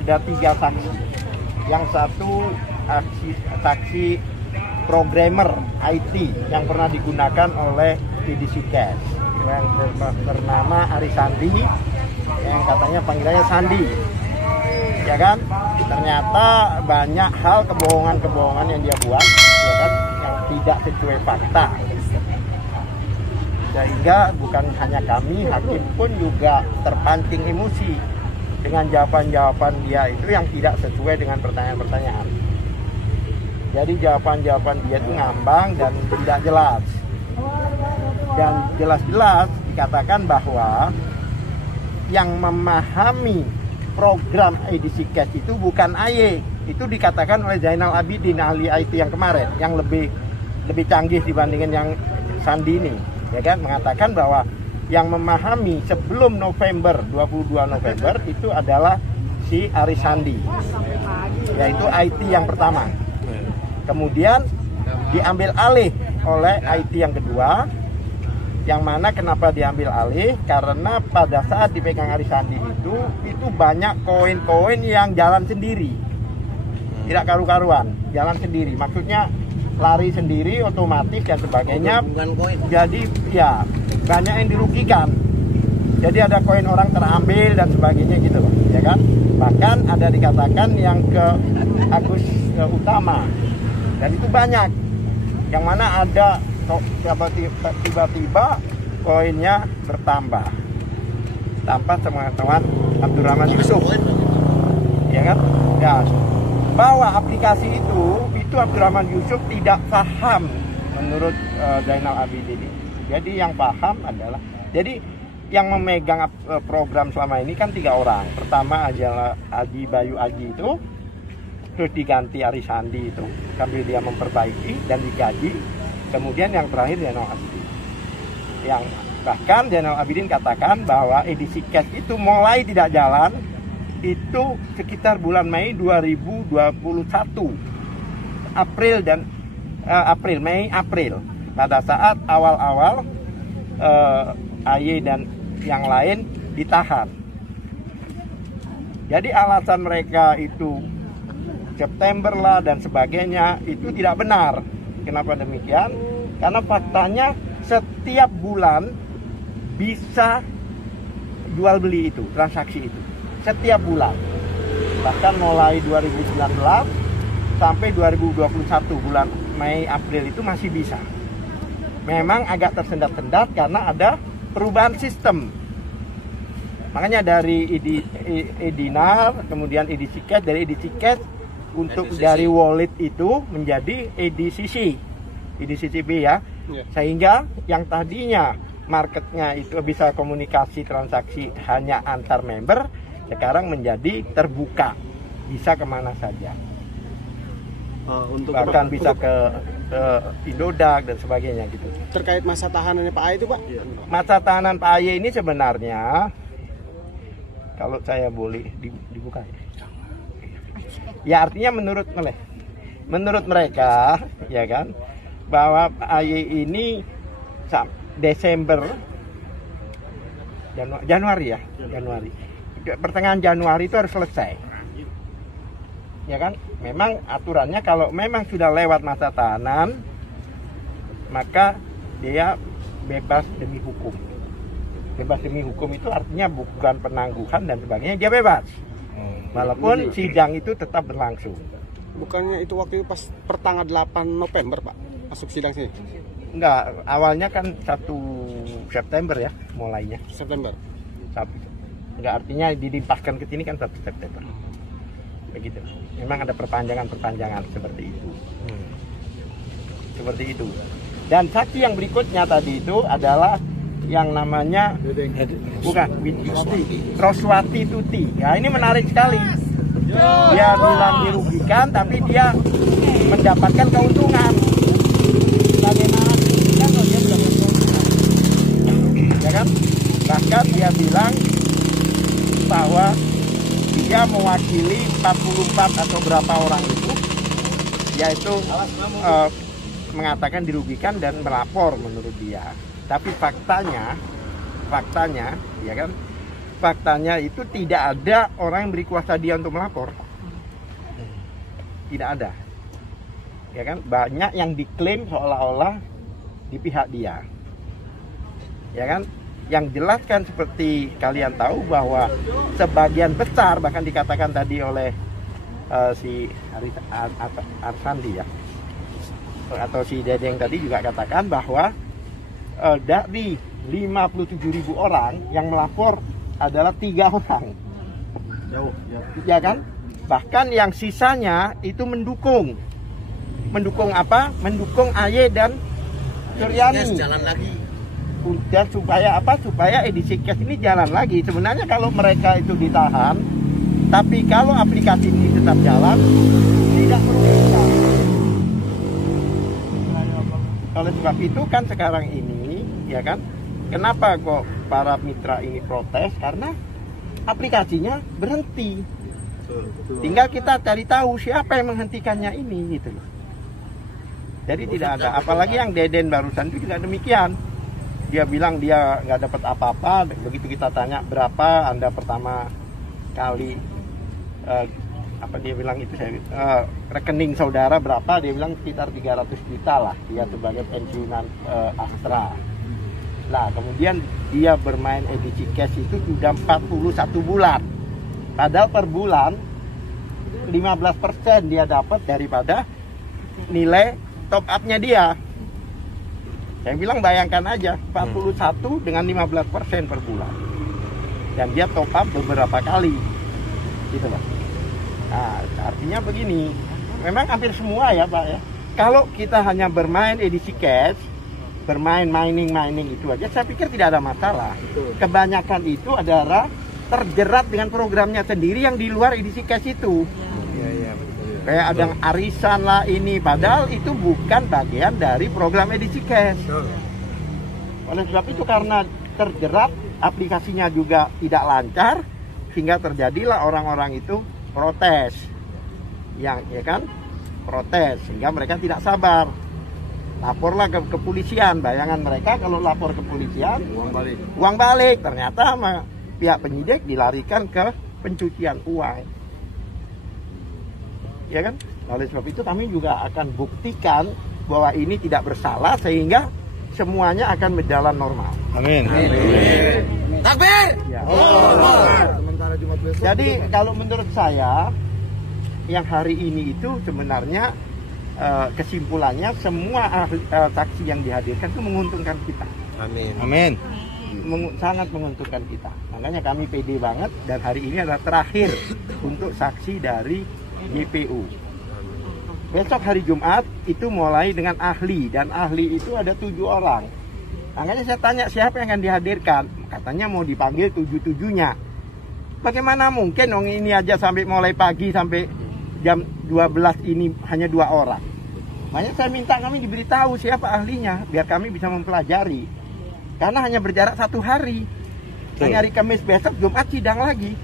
ada 3 saksi. Yang satu saksi programmer IT yang pernah digunakan oleh EDC Cash yang bernama Ari Sandi, yang katanya panggilannya Sandi, ya kan? Ternyata banyak hal kebohongan yang dia buat, ya kan, yang tidak sesuai fakta, sehingga bukan hanya kami, hakim pun juga terpancing emosi dengan jawaban-jawaban dia itu yang tidak sesuai dengan pertanyaan-pertanyaan. Jadi jawaban-jawaban dia itu ngambang dan tidak jelas. Dan jelas-jelas dikatakan bahwa yang memahami program EDC Cash itu bukan AY. Itu dikatakan oleh Zainal Abidin, ahli IT yang kemarin, yang lebih canggih dibandingin yang Sandi ini, ya kan, mengatakan bahwa yang memahami sebelum November, 22 November itu adalah si Ari Sandi, yaitu IT yang pertama. Kemudian diambil alih oleh IT yang kedua, yang mana kenapa diambil alih? Karena pada saat dipegang Ari Sandi itu banyak koin-koin yang jalan sendiri, tidak karu-karuan, jalan sendiri. Maksudnya lari sendiri, otomatis dan sebagainya. Jadi ya banyak yang dirugikan. Jadi ada koin orang terambil dan sebagainya gitu, ya kan? Bahkan ada dikatakan yang ke Agus Utama, dan itu banyak. Yang mana ada tiba-tiba koinnya bertambah tanpa teman-teman Abdurrahman Yusuf, ya kan? Ya, bahwa aplikasi itu Abdurrahman Yusuf tidak paham menurut Zainal Abidin. Jadi yang paham adalah, jadi yang memegang program selama ini kan 3 orang. Pertama adalah Aji Bayu Aji itu, terus diganti Ari Sandi itu sambil dia memperbaiki dan digaji. Kemudian yang terakhir Zainal Abidin, yang bahkan Zainal Abidin katakan bahwa EDC Cash itu mulai tidak jalan itu sekitar bulan Mei 2021, April, pada saat awal-awal AY dan yang lain ditahan. Jadi alasan mereka itu September lah dan sebagainya itu tidak benar. Kenapa demikian? Karena faktanya setiap bulan bisa jual beli itu, transaksi itu setiap bulan. Bahkan mulai 2019 sampai 2021 bulan Mei April itu masih bisa. Memang agak tersendat-sendat karena ada perubahan sistem. Makanya dari Edinar, kemudian EDC Cash, dari EDC Cash untuk dari wallet itu menjadi EDCCB ya. Sehingga yang tadinya marketnya itu bisa komunikasi transaksi hanya antar member, sekarang menjadi terbuka, bisa kemana saja. Bahkan bisa ke Indodax dan sebagainya gitu. Terkait masa tahanannya Pak AY itu Pak? Masa tahanan Pak AY ini sebenarnya, kalau saya boleh dibuka ya, artinya menurut mereka ya kan, bahwa Pak AY ini Desember Januari, pertengahan Januari itu harus selesai, ya kan? Memang aturannya kalau memang sudah lewat masa tahanan, maka dia bebas demi hukum. Bebas demi hukum itu artinya bukan penangguhan dan sebagainya, dia bebas. Walaupun sidang itu tetap berlangsung. Bukannya itu waktu itu pas pertanggal 8 November Pak, masuk sidang sini? Enggak, awalnya kan 1 September ya mulainya. September. Enggak, artinya dilimpahkan ke sini kan 1 September. Begitu. Memang ada perpanjangan seperti itu. Seperti itu. Dan saksi yang berikutnya tadi itu adalah yang namanya Roswati Tuti. Ya, ini menarik sekali. Dia bilang dirugikan tapi dia mendapatkan keuntungan. Bagaimana dirugikan kalau dia mendapatkan keuntungan? Ya kan? Bahkan dia bilang bahwa dia mewakili 44 atau berapa orang itu, yaitu mengatakan dirugikan dan melapor menurut dia. Tapi faktanya ya kan, faktanya itu tidak ada orang yang beri kuasa dia untuk melapor. Tidak ada. Ya kan? Banyak yang diklaim seolah-olah di pihak dia. Ya kan? Yang jelas kan seperti kalian tahu bahwa sebagian besar, bahkan dikatakan tadi oleh si Arsandi ya, atau si Dedeng tadi juga katakan bahwa dari 57.000 orang yang melapor adalah 3 orang. Jauh, Ya kan? Bahkan yang sisanya itu mendukung. Mendukung apa? Mendukung Aye dan Suryani. Jalan lagi. Dan supaya apa? Supaya edisi cash ini jalan lagi. Sebenarnya kalau mereka itu ditahan, tapi kalau aplikasi ini tetap jalan, tidak merugikan. Oleh sebab itu kan sekarang ini, ya kan? Kenapa kok para mitra ini protes? Karena aplikasinya berhenti. Tinggal kita cari tahu siapa yang menghentikannya ini, gitu loh. Jadi tidak ada. Apalagi yang Deden barusan itu juga demikian. Dia bilang dia nggak dapat apa-apa. Begitu kita tanya berapa Anda pertama kali apa dia bilang itu rekening saudara berapa, dia bilang sekitar 300 juta lah dia sebagai pensiunan Astra. Nah kemudian dia bermain edisi cash itu sudah 41 bulan, padahal per bulan 15% dia dapat daripada nilai top up-nya dia. Saya bilang bayangkan aja 41 dengan 15% per bulan, dan dia top up beberapa kali gitu Pak. Nah, artinya begini, memang hampir semua ya Pak ya, kalau kita hanya bermain edisi cash, bermain mining itu aja, saya pikir tidak ada masalah. Kebanyakan itu adalah terjerat dengan programnya sendiri yang di luar edisi cash itu. Kayak ada arisan lah ini, padahal itu bukan bagian dari program edisi cash. Oleh sebab itu karena terjerat, aplikasinya juga tidak lancar, sehingga terjadilah orang-orang itu protes, yang ya kan protes, sehingga mereka tidak sabar, laporlah ke kepolisian. Bayangan mereka kalau lapor ke kepolisian uang balik, ternyata sama pihak penyidik dilarikan ke pencucian uang, ya kan. Oleh sebab itu kami juga akan buktikan bahwa ini tidak bersalah, sehingga semuanya akan berjalan normal. Amin. Takbir. Ya. Jadi kalau menurut saya yang hari ini itu sebenarnya kesimpulannya semua saksi yang dihadirkan itu menguntungkan kita. Amin. Sangat menguntungkan kita. Makanya kami pede banget, dan hari ini adalah terakhir untuk saksi dari JPU. Besok hari Jumat itu mulai dengan ahli, dan ahli itu ada 7 orang. Makanya saya tanya siapa yang akan dihadirkan, katanya mau dipanggil 7-7-nya. Bagaimana mungkin dong ini aja sampai mulai pagi sampai jam 12 ini hanya 2 orang. Makanya saya minta kami diberitahu siapa ahlinya biar kami bisa mempelajari. Karena hanya berjarak 1 hari. Hanya hari Kamis, besok Jumat sidang lagi.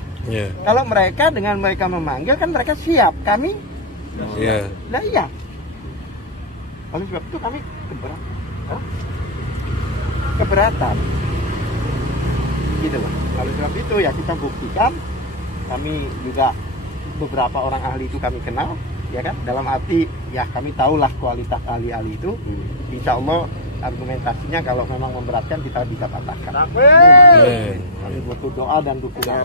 Kalau mereka dengan mereka memanggil kan mereka siap, kami nah iya. Oleh sebab itu kami keberatan. Gitu loh. Oleh sebab itu ya kita buktikan, kami juga beberapa orang ahli itu kami kenal, ya kan, dalam arti ya kami tahulah kualitas ahli-ahli itu. Insya Allah argumentasinya kalau memang memberatkan kita bisa patahkan. Kami butuh doa dan dukungan.